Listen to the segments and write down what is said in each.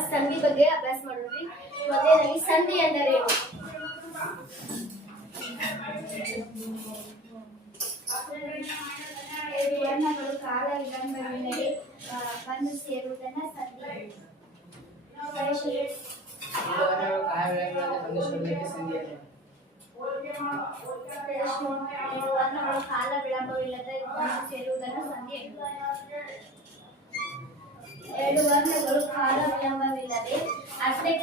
ಬಗ್ಗೆ ಅಭ್ಯಾಸ ಮಾಡೋದ್ರಿ. ಮೊದಲನೇದಾಗಿ ಸಂಧಿ ಎಂದರೇನು ಎರಡು ವರ್ಣಗಳು ಕಾಲ ವಿಳಂಬವಿಲ್ಲದೆ ಆ, ಬಂದು ಸೇರುವುದನ್ನ ಸಂಧಿ ಗಣೇಶ ಇದುವರೆಗೂ ಕಾಯಗಳನ್ನು ಬಂಧಿಸುವುದಕ್ಕೆ ಸಂಧಿಯನ್ನು ಎರಡು ವರ್ಣಗಳು ಕಾಲ ವಿಳಂಬವಿಲ್ಲದೆ ಬಂದು ಸೇರುವುದನ್ನು ಸಂಧಿ ವರ್ಣಗಳು ಕಾಲ ವಿಳಂಬವಿಲ್ಲದೆ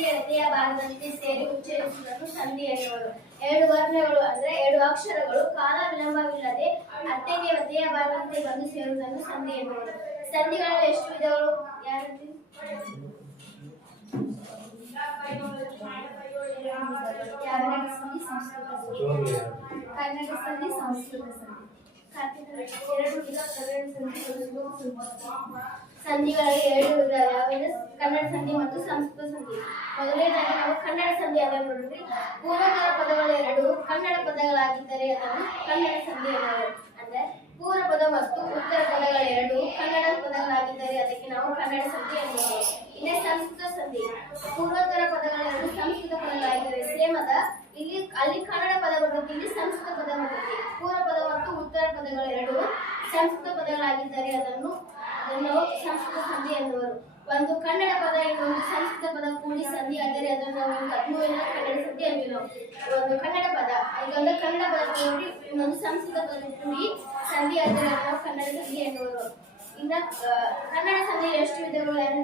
ಅರ್ಧೆಯ ಬಾರ್ಮಂತೆ ಸೇರಿ ಉಚ್ಚರಿಸುವುದನ್ನು ಸಂಧಿ ಎನ್ನುವರು ಎರಡು ವರ್ಣಗಳು ಅಂದ್ರೆ ಎರಡು ಅಕ್ಷರಗಳು. ಕಾಲ ವಿಳಂಬವಿಲ್ಲದೆ ಅತ್ತೆಗೆ ಭಾಗದಂತೆ ಬಂದು ಸೇರುವುದನ್ನು ಸಂಧಿ ಎನ್ನುವರು ಸಂಧಿಗಳಲ್ಲಿ ಎಷ್ಟು ವಿಧಗಳು? ಯಾರು ಕನ್ನಡ ಸಂಧಿ. ಸಂಸ್ಕೃತ ಸಂಧಿ. ಸಂಧಿಗಳಲ್ಲಿ ಎರಡು ಯಾವುದು ಕನ್ನಡ ಸಂಧಿ ಮತ್ತು ಸಂಸ್ಕೃತ ಸಂಧಿ. ಮೊದಲನೇದಾಗಿ ನಾವು ಕನ್ನಡ ಸಂಧಿ ಅದೇ ನೋಡ್ರಿ ಪೂರ್ವಕರ ಪದಗಳು ಎರಡು, ಕನ್ನಡ ಪದಗಳಾಗಿದ್ದರೆ ಅದನ್ನು ಕನ್ನಡ ಸಂಧಿ ಎನ್ನುವರು ಅಂದ್ರೆ ಪೂರ್ವ ಪದ ಮತ್ತು ಉತ್ತರ ಪದಗಳು ಎರಡು, ಕನ್ನಡ ಪದಗಳಾಗಿದ್ದರೆ ಅದಕ್ಕೆ ನಾವು ಕನ್ನಡ ಸಂಧಿ ಎನ್ನುವರು ಇನ್ನೇ ಸಂಸ್ಕೃತ ಸಂಧಿ. ಪೂರ್ವೋತ್ತರ ಪದಗಳ ಎರಡು, ಸಂಸ್ಕೃತ ಪದಗಳಾಗಿದ್ದರೆ ಸೇಮ್ ಇಲ್ಲಿ, ಅಲ್ಲಿ ಕನ್ನಡ ಪದ ಬರ್ತೈತಿ ಇಲ್ಲಿ ಸಂಸ್ಕೃತ ಪದ ಬರ್ತೈತಿ ಪೂರ್ವ ಪದ ಮತ್ತು ಉತ್ತರ ಪದಗಳು ಎರಡು. ಸಂಸ್ಕೃತ ಪದಗಳಾಗಿದ್ದರೆ ಅದನ್ನು ಅದನ್ನು ಸಂಸ್ಕೃತ ಸಂಧಿ ಎನ್ನುವರು. ಒಂದು ಕನ್ನಡ ಪದ, ಇನ್ನೊಂದು ಸಂಸ್ಕೃತ ಪದ ಕೂಡಿ ಸಂಧಿ ಆದರೆ ಅದನ್ನು ಎಲ್ಲ ಕನ್ನಡ ಸಂಧಿ ನಾವು ಒಂದು ಕನ್ನಡ ಪದ ಒಂದು ಕನ್ನಡ ಪದ ಕೂಡಿ, ಇನ್ನೊಂದು ಸಂಸ್ಕೃತ ಪದ ಕೂಡಿ ಸಂಧಿ ಆದರೆ ಅದನ್ನು ಕನ್ನಡ ಸಂಧಿ ಎನ್ನುವರು. ಇನ್ನ ಕನ್ನಡ ಸಂಧಿ ಎಷ್ಟು ವಿಧಗಳು ಯಾರು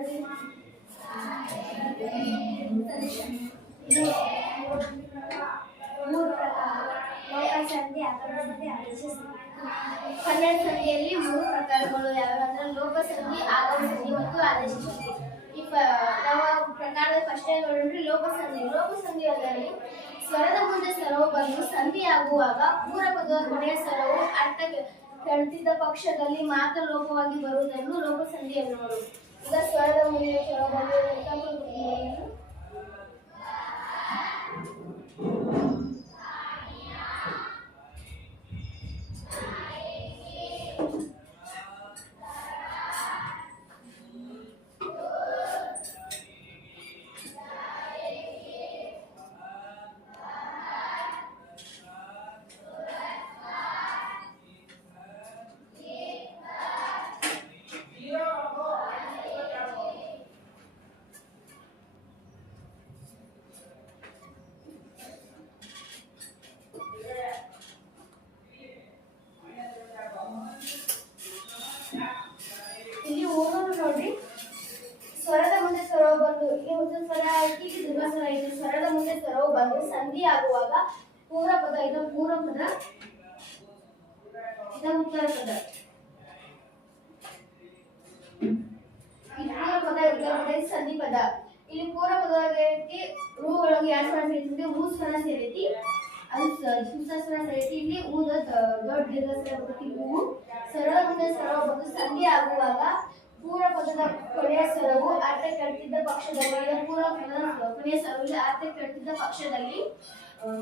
ಸಂಧಿ ಕನ್ನಡ ಸಂಧಿಯಲ್ಲಿ ಮೂರು ಪ್ರಕಾರಗಳು. ಯಾವ್ಯಾವ ಅಂದ್ರೆ ಲೋಕಸಂಧಿ ಸಂಧಿ ಆಗಮ ಸಂಧಿ ಮತ್ತು ಆದೇಶ ಸಂಧಿ. ಈ ನಾವು ಪ್ರಕಾರದ ಫಸ್ಟ್ ನೋಡಿದ್ರೆ ಲೋಪ ಸಂಧಿ. ಲೋಪ ಸಂಧಿ ಅಂದರೆ ಸ್ವರದ ಮುಂದೆ ಸ್ವರವು ಬಂದು ಸಂಧಿ ಆಗುವಾಗ ಪೂರ ಪದದ ಕೊನೆಯ ಸ್ವರವು ಅರ್ಥ ಕೆಡ್ತಿದ್ದ ಪಕ್ಷದಲ್ಲಿ ಮಾತ್ರ ಲೋಪವಾಗಿ ಬರುವುದನ್ನು ಲೋಪ ಸಂಧಿ ಎನ್ನುವರು ಈಗ ಸ್ವರದ ಮುಂದೆ ಸ್ವರ ಬಂದು ಮುಂದೆ ಸ್ವರವು ಬಂದು ಸಂಧಿ ಆಗುವಾಗ ಪೂರ್ವ ಪದ, ಇದು ಪೂರ್ವ ಪದ. ಇದು ಉತ್ತರ ಪದ. ಇಲ್ಲಿ ಪೂರ್ವ ಪದ ಉತ್ತರ ಪದ ಇದು ಸಂಧಿ ಪದ. ಇಲ್ಲಿ ಪೂರ್ವ ಪದ ಐತಿ ರೂ ಒಳಗೆ ಯಾವ ಸ್ವರ ಸೇರಿತಿ ಊ ಸ್ವರ ಸೇರೈತಿ ಅದು ಸ- ಸುಸ ಸ್ವರ ಸೇರೈತಿ ಇಲ್ಲಿ ಊದ ದ- ದೊಡ್ಡ ದೀರ್ಘ ಸ್ವರ ಬರ್ತೈತಿ ಹೂ ಸ್ವರದ ಮುಂದೆ ಸ್ವರ ಬಂದು ಸಂಧಿ ಆಗುವಾಗ ಪೂರ್ವ ಪದದ ಕೊನೆಯ ಸ್ವರವು ಅರ್ಥ ಕೆಟ್ಟಿದ್ದ ಪಕ್ಷದಲ್ಲಿ ಪೂರ್ವ ಪದದ ಕೊನೆಯ ಸ್ವರವು ಅರ್ಥ ಕೆಟ್ಟಿದ್ದ ಪಕ್ಷದಲ್ಲಿ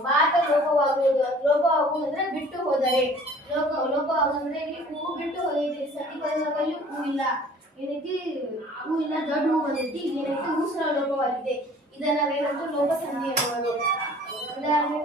ಮಾತ ಲೋಪವಾಗುವುದು. ಲೋಪವಾಗುವುದಂದ್ರೆ ಬಿಟ್ಟು ಹೋದರೆ. ಲೋಪ ಲೋಪವಾಗುವುದಂದ್ರೆ ಇಲ್ಲಿ ಹೂ ಬಿಟ್ಟು ಹೋಗಿದೆ. ಸತಿ ಪದದಲ್ಲಿ ಹೂ ಇಲ್ಲ. ಏನೈತಿ ಹೂ ಇಲ್ಲ, ದೊಡ್ಡ ಹೂ ಬಂದೈತಿ ಇಲ್ಲಿ ರೀತಿ ಹೂ ಲೋಪವಾಗಿದೆ. ಇದನ್ನ ನಾವೇನಂತ ಲೋಪ ಸಂಧಿ ಉದಾಹರಣೆ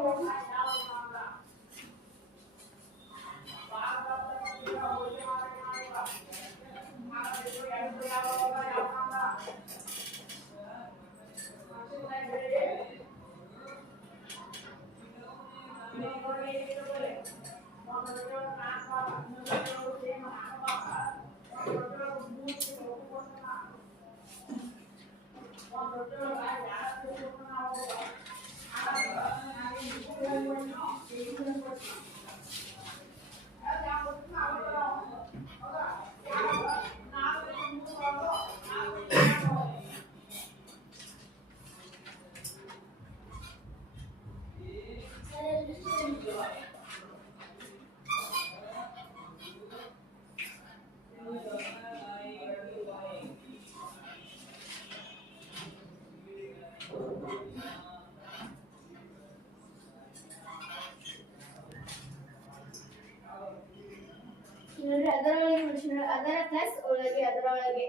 ನೋಡಿ. ನೋಡ್ರಿ ಅದರೊಳಗೆ ಮನುಷ್ಯನ ಅದರ ಪ್ಲಸ್ ಒಳಗೆ, ಅದರೊಳಗೆ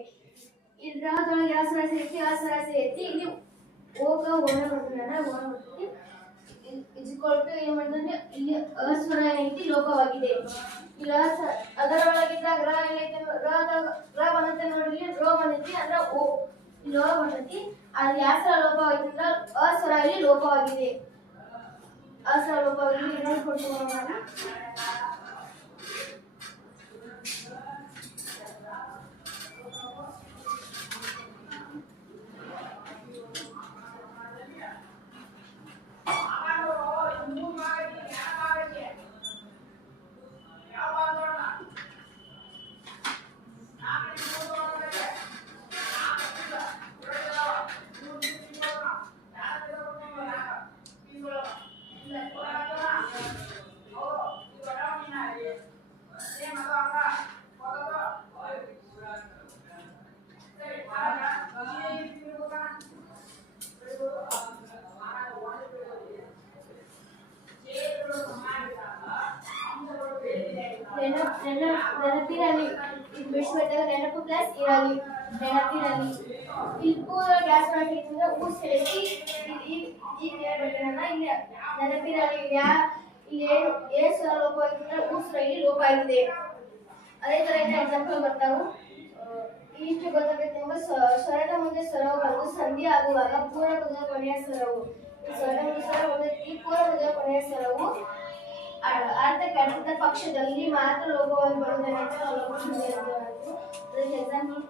ಇದ್ರೊಳಗೆ ಯಾವ ಸ್ವರ ಸೇರ್ತಿ, ಆ ಸ್ವರ ಇಲ್ಲಿ ಓಣ ಇಸ್ ಈಕ್ವಲ್ ಟು ಏನ್ ಮಾಡ್ತಂದ್ರೆ ಇಲ್ಲಿ ಅಸ್ವರ ಐತಿ ಲೋಪವಾಗಿದೆ ಇಲ್ಲ ಅದರೊಳಗಿದ್ದಾಗ ರ ಏನೈತೆ ರ ರ ಬಂದೈತೆ ನೋಡಿ ರೋ ಬಂದೈತಿ, ಅಂದ್ರೆ ಓ ಲೋ ಬಂದೈತಿ. ಅಲ್ಲಿ ಯಾವ ಸ್ವರ ಲೋಪವಾಗಿದೆ ಅಂದ್ರ ಅಸ್ವರ ಇಲ್ಲಿ ಲೋಪವಾಗಿದೆ ಅಸ್ವರ ಲೋಪವಾಗಿದೆ ಇನ್ನೊಂದು ಕೊಡ್ತೀನಿ ನೆನಪಿರಲಿ ಬಿಡಿಸ್ಬೇಕಾದ್ರೆ ನೆನಪು ಪ್ಲಸ್ ಇರಲಿ, ನೆನಪಿರಲಿ. ಇಲ್ಪು ಗ್ಯಾಸ್ ಮಾಡಿದ್ರೆ ಊಸ್ ಸೇರಿಸಿ ಈ ಹೇಳ್ಬೇಕನ್ನ ಇಲ್ಲಿ ನೆನಪಿರಲಿ. ಇಲ್ಲಿ ಲೋಪ ಆಗಿದ್ರೆ ಊಸ್ ಇಲ್ಲಿ ಲೋಪ ಆಗಿದೆ. ಅದೇ ಇನ್ನ ಎಕ್ಸಾಂಪಲ್ ಬರ್ತಾವು. ಇಷ್ಟು ಗೊತ್ತಾಗುತ್ತೆ ಸ್ವರದ ಮುಂದೆ ಸ್ವರವು ಸಂಧಿ ಆಗುವಾಗ ಪೂರ್ಣ ಪದದ ಕೊನೆಯ ಸ್ವರವು. ಸ್ವರದ ಮುಂದೆ ಸ್ವರ ಈ ಪೂರ್ಣ ಪದದ ಕೊನೆಯ ಸ್ವರವು ಅರ್ಧ ಕಡಿತ ಪಕ್ಷದಲ್ಲಿ ಮಾತ್ರ ಸಂಧಿ ಅಂತ ಹೇಳ್ತೀವಿ. ಎಕ್ಸಾಂಪಲ್